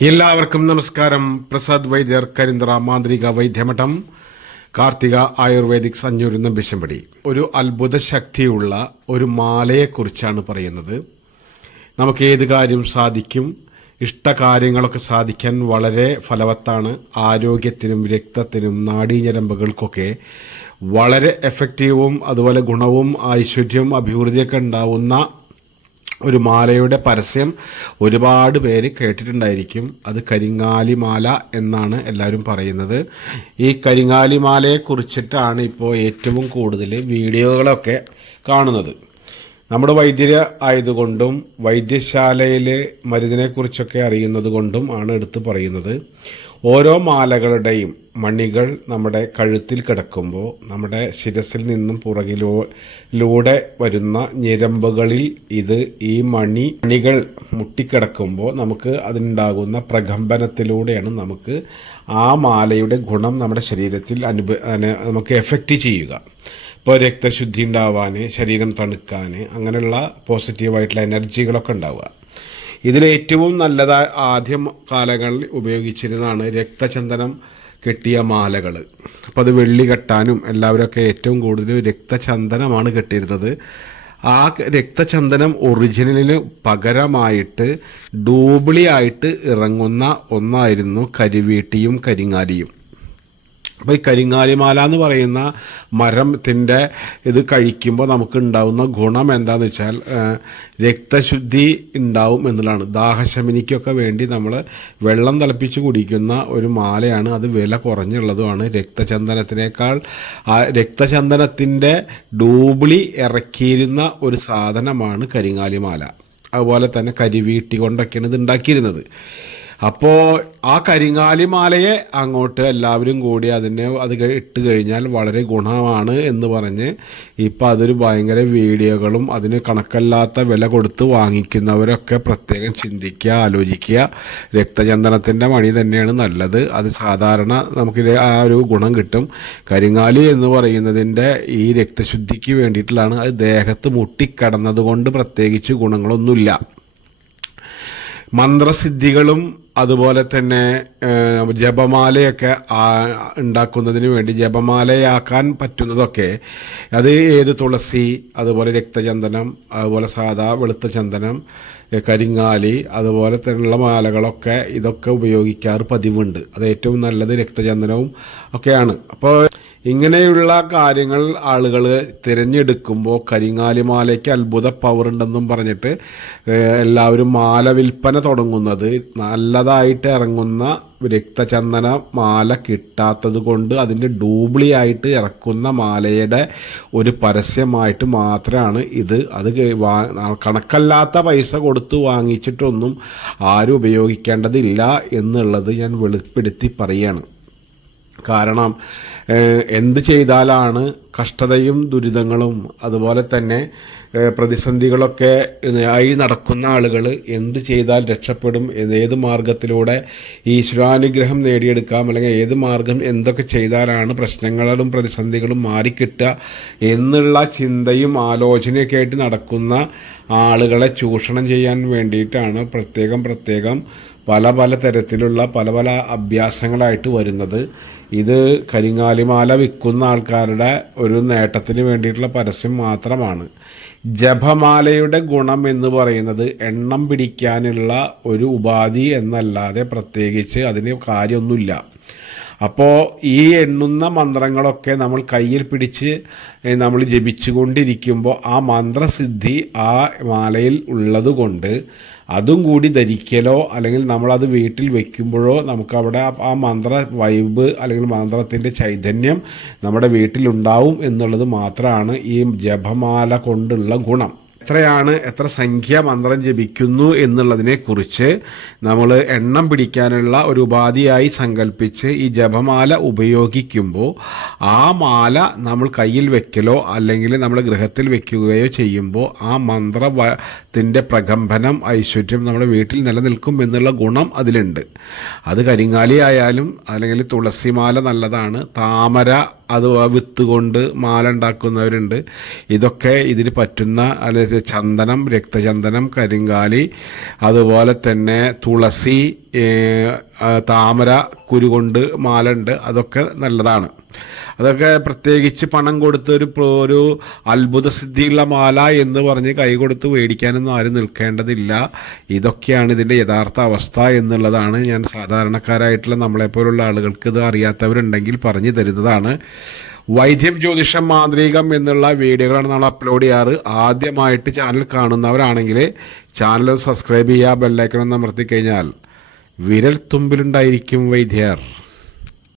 എല്ലാവർക്കും നമസ്കാരം. പ്രസാദ് വൈദ്യർ കരിന്ദ്ര മാന്ത്രിക വൈദ്യമഠം കാർത്തിക ആയുർവേദിക് സഞ്ഞൂർ നമ്പിശമ്പടി ഒരു അത്ഭുത ശക്തിയുള്ള ഒരു മാലയെക്കുറിച്ചാണ് പറയുന്നത്. നമുക്ക് ഏത് കാര്യം സാധിക്കും? ഇഷ്ട കാര്യങ്ങളൊക്കെ സാധിക്കാൻ വളരെ ഫലവത്താണ്. ആരോഗ്യത്തിനും രക്തത്തിനും നാഡീഞരമ്പുകൾക്കൊക്കെ വളരെ എഫക്റ്റീവും അതുപോലെ ഗുണവും ഐശ്വര്യവും അഭിവൃദ്ധിയൊക്കെ ഉണ്ടാവുന്ന ഒരു മാലയുടെ പരസ്യം ഒരുപാട് പേര് കേട്ടിട്ടുണ്ടായിരിക്കും. അത് കരിങ്ങാലി മാല എന്നാണ് എല്ലാവരും പറയുന്നത്. ഈ കരിങ്ങാലി മാലയെ കുറിച്ചിട്ടാണ് ഇപ്പോൾ ഏറ്റവും കൂടുതൽ വീഡിയോകളൊക്കെ കാണുന്നത്. നമ്മുടെ വൈദ്യര് ആയതുകൊണ്ടും വൈദ്യശാലയിൽ മരുന്നിനെക്കുറിച്ചൊക്കെ അറിയുന്നത് കൊണ്ടും ആണ് എടുത്തു പറയുന്നത്. ഓരോ മാലകളുടെയും മണികൾ നമ്മുടെ കഴുത്തിൽ കിടക്കുമ്പോൾ നമ്മുടെ ശിരസിൽ നിന്നും പുറകിലൂടെ വരുന്ന ഞരമ്പുകളിൽ ഇത് ഈ മണി മണികൾ മുട്ടിക്കിടക്കുമ്പോൾ നമുക്ക് അതിനുണ്ടാകുന്ന പ്രകമ്പനത്തിലൂടെയാണ് നമുക്ക് ആ മാലയുടെ ഗുണം നമ്മുടെ ശരീരത്തിൽ അനുഭ നമുക്ക് എഫക്റ്റ് ചെയ്യുക. ഇപ്പോൾ രക്തശുദ്ധി ഉണ്ടാവാൻ ശരീരം തണുക്കാൻ അങ്ങനെയുള്ള പോസിറ്റീവായിട്ടുള്ള എനർജികളൊക്കെ ഉണ്ടാവുക. ഇതിലേറ്റവും നല്ലതായ ആദ്യം കാലങ്ങളിൽ ഉപയോഗിച്ചിരുന്നതാണ് രക്തചന്ദനം കെട്ടിയ മാലകൾ അപ്പോൾ അത് വെള്ളി കെട്ടാനും എല്ലാവരൊക്കെ ഏറ്റവും കൂടുതൽ രക്തചന്ദനമാണ് കെട്ടിയിരുന്നത്. ആ രക്തചന്ദനം ഒറിജിനലിന് പകരമായിട്ട് ഡൂപ്ലി ആയിട്ട് ഇറങ്ങുന്ന ഒന്നായിരുന്നു കരിവീട്ടിയും കരിങ്ങാലിയും. അപ്പോൾ ഈ കരിങ്ങാലിമാല എന്ന് പറയുന്ന മരത്തിന്റെ ഇത് കഴിക്കുമ്പോൾ നമുക്ക് ഉണ്ടാവുന്ന ഗുണം എന്താണെന്ന് വെച്ചാൽ രക്തശുദ്ധി ഉണ്ടാവും എന്നുള്ളതാണ്. ദാഹശമനിക്കൊക്കെ വേണ്ടി നമ്മൾ വെള്ളം തിളപ്പിച്ച് കുടിക്കുന്ന ഒരു മാലയാണ്. അത് വില കുറഞ്ഞുള്ളതുമാണ്. രക്തചന്ദനത്തിനേക്കാൾ ആ രക്തചന്ദനത്തിന്റെ ഡൂബ്ലി ഇറക്കിയിരുന്ന ഒരു സാധനമാണ് കരിങ്ങാലിമാല. അതുപോലെ തന്നെ കരിവീട്ടി കൊണ്ടൊക്കെയാണ് ഇത് ഉണ്ടാക്കിയിരുന്നത്. അപ്പോൾ ആ കരിങ്ങാലിമാലയെ അങ്ങോട്ട് എല്ലാവരും കൂടി അതിനെ അത് ഇട്ട് കഴിഞ്ഞാൽ വളരെ ഗുണമാണ് എന്ന് പറഞ്ഞ് ഇപ്പം അതൊരു ഭയങ്കര വീഡിയോകളും അതിന് കണക്കല്ലാത്ത വില കൊടുത്ത് വാങ്ങിക്കുന്നവരൊക്കെ പ്രത്യേകം ചിന്തിക്കുക ആലോചിക്കുക. രക്തചന്ദനത്തിന്റെ മണി തന്നെയാണ് നല്ലത്. അത് സാധാരണ നമുക്ക് ആ ഒരു ഗുണം കിട്ടും. കരിങ്ങാലി എന്ന് പറയുന്നതിന്റെ ഈ രക്തശുദ്ധിക്ക് വേണ്ടിയിട്ടുള്ളതാണ് അത് ദേഹത്ത് മുട്ടിക്കടന്നതുകൊണ്ട് പ്രത്യേകിച്ച് ഗുണങ്ങളൊന്നുമില്ല. മന്ത്രസിദ്ധികളും അതുപോലെ തന്നെ ജപമാലയൊക്കെ ഉണ്ടാക്കുന്നതിന് വേണ്ടി ജപമാലയാക്കാൻ പറ്റുന്നതൊക്കെ അത് ഏത് തുളസി അതുപോലെ രക്തചന്ദനം അതുപോലെ സാധാ വെളുത്ത ചന്ദനം കരിങ്ങാലി അതുപോലെ തന്നെയുള്ള മാലകളൊക്കെ ഇതൊക്കെ ഉപയോഗിക്കാറ് പതിവുണ്ട്. അത് ഏറ്റവും നല്ലത് രക്തചന്ദനവും ഒക്കെയാണ്. അപ്പോൾ ഇങ്ങനെയുള്ള കാര്യങ്ങൾ ആളുകൾ തിരഞ്ഞെടുക്കുമ്പോൾ കരിങ്ങാലിമാലയ്ക്ക് അത്ഭുത പവർ ഉണ്ടെന്നും പറഞ്ഞിട്ട് എല്ലാവരും മാല വിൽപ്പന തുടങ്ങുന്നത് നല്ലതായിട്ട് ഇറങ്ങുന്ന രക്തചന്ദന മാല കിട്ടാത്തത് കൊണ്ട് അതിന്റെ ഡൂബ്ലി ആയിട്ട് ഇറക്കുന്ന മാലയുടെ ഒരു പരസ്യമായിട്ട് മാത്രമാണ് ഇത്. അത് കണക്കല്ലാത്ത പൈസ കൊടുത്ത് വാങ്ങിച്ചിട്ടൊന്നും ആരും ഉപയോഗിക്കേണ്ടതില്ല എന്നുള്ളത് ഞാൻ വെളിപ്പെടുത്തി പറയാണ്. കാരണം എന്ത് ചെയ്താലാണ് കഷ്ടതയും ദുരിതങ്ങളും അതുപോലെ തന്നെ പ്രതിസന്ധികളൊക്കെ ആയി നടക്കുന്ന ആളുകൾ എന്ത് ചെയ്താൽ രക്ഷപ്പെടും ഏത് മാർഗത്തിലൂടെ ഈശ്വരാനുഗ്രഹം നേടിയെടുക്കാം അല്ലെങ്കിൽ ഏത് മാർഗം എന്തൊക്കെ ചെയ്താലാണ് പ്രശ്നങ്ങളും പ്രതിസന്ധികളും മാറിക്കിട്ടുക എന്നുള്ള ചിന്തയും ആലോചനയൊക്കെ ആയിട്ട് നടക്കുന്ന ആളുകളെ ചൂഷണം ചെയ്യാൻ വേണ്ടിയിട്ടാണ് പ്രത്യേകം പ്രത്യേകം പല പല തരത്തിലുള്ള പല പല അഭ്യാസങ്ങളായിട്ട് വരുന്നത്. ഇത് കരിങ്ങാലിമാല വിൽക്കുന്ന ആൾക്കാരുടെ ഒരു നേട്ടത്തിന് വേണ്ടിയിട്ടുള്ള പരസ്യം മാത്രമാണ്. ജപമാലയുടെ ഗുണം എന്ന് പറയുന്നത് എണ്ണം പിടിക്കാനുള്ള ഒരു ഉപാധി എന്നല്ലാതെ പ്രത്യേകിച്ച് അതിന് കാര്യമൊന്നുമില്ല. അപ്പോൾ ഈ എണ്ണുന്ന മന്ത്രങ്ങളൊക്കെ നമ്മൾ കയ്യിൽ പിടിച്ച് നമ്മൾ ജപിച്ചുകൊണ്ടിരിക്കുമ്പോൾ ആ മന്ത്രസിദ്ധി ആ മാലയിൽ ഉള്ളതുകൊണ്ട് അതും കൂടി ധരിക്കലോ അല്ലെങ്കിൽ നമ്മളത് വീട്ടിൽ വെക്കുമ്പോഴോ നമുക്കവിടെ ആ- മന്ത്ര വൈബ് അല്ലെങ്കിൽ മന്ത്രത്തിന്റെ ചൈതന്യം നമ്മുടെ വീട്ടിലുണ്ടാവും എന്നുള്ളത് മാത്രമാണ് ഈ ജപമാല കൊണ്ടുള്ള ഗുണം. എത്രയാണ് എത്ര സംഖ്യ മന്ത്രം ജപിക്കുന്നു എന്നുള്ളതിനെ കുറിച്ച് നമ്മൾ എണ്ണം പിടിക്കാനുള്ള ഒരു ഉപാധിയായി സങ്കല്പിച്ച് ഈ ജപമാല ഉപയോഗിക്കുമ്പോൾ ആ മാല നമ്മൾ കയ്യിൽ വെക്കലോ അല്ലെങ്കിൽ നമ്മൾ ഗൃഹത്തിൽ വെക്കുകയോ ചെയ്യുമ്പോൾ ആ മന്ത്ര ത്തിന്റെ പ്രകമ്പനം ഐശ്വര്യം നമ്മുടെ വീട്ടിൽ നിലനിൽക്കും എന്നുള്ള ഗുണം അതിലുണ്ട്. അത് കരിങ്ങാലി ആയാലും അല്ലെങ്കിൽ തുളസിമാല നല്ലതാണ്. താമര അത് വിത്ത് കൊണ്ട് മാല ഉണ്ടാക്കുന്നവരുണ്ട്. ഇതൊക്കെ ഇതിന് പറ്റുന്ന അല്ലെങ്കിൽ ചന്ദനം രക്തചന്ദനം കരിങ്കാലി അതുപോലെ തന്നെ തുളസി താമര കുരു കൊണ്ട് മാല ഉണ്ട്. അതൊക്കെ നല്ലതാണ്. അതൊക്കെ പ്രത്യേകിച്ച് പണം കൊടുത്ത് ഒരു ഒരു അത്ഭുത സിദ്ധിയുള്ള മാല എന്ന് പറഞ്ഞ് കൈ കൊടുത്ത് മേടിക്കാനൊന്നും ആരും നിൽക്കേണ്ടതില്ല. ഇതൊക്കെയാണ് ഇതിന്റെ യഥാർത്ഥ അവസ്ഥ എന്നുള്ളതാണ് ഞാൻ സാധാരണക്കാരായിട്ടുള്ള നമ്മളെപ്പോലുള്ള ആളുകൾക്ക് ഇത് അറിയാത്തവരുണ്ടെങ്കിൽ പറഞ്ഞു തരുന്നതാണ്. വൈദ്യം ജ്യോതിഷം മാന്ത്രികം എന്നുള്ള വീഡിയോകളാണ് നമ്മൾ അപ്ലോഡ് ചെയ്യാറ്. ആദ്യമായിട്ട് ചാനൽ കാണുന്നവരാണെങ്കിൽ ചാനൽ സബ്സ്ക്രൈബ് ചെയ്യുക ബെല്ലൈക്കൺ അമർത്തി കഴിഞ്ഞാൽ വിരൽ തുമ്പിലുണ്ടായിരിക്കും വൈദ്യർ.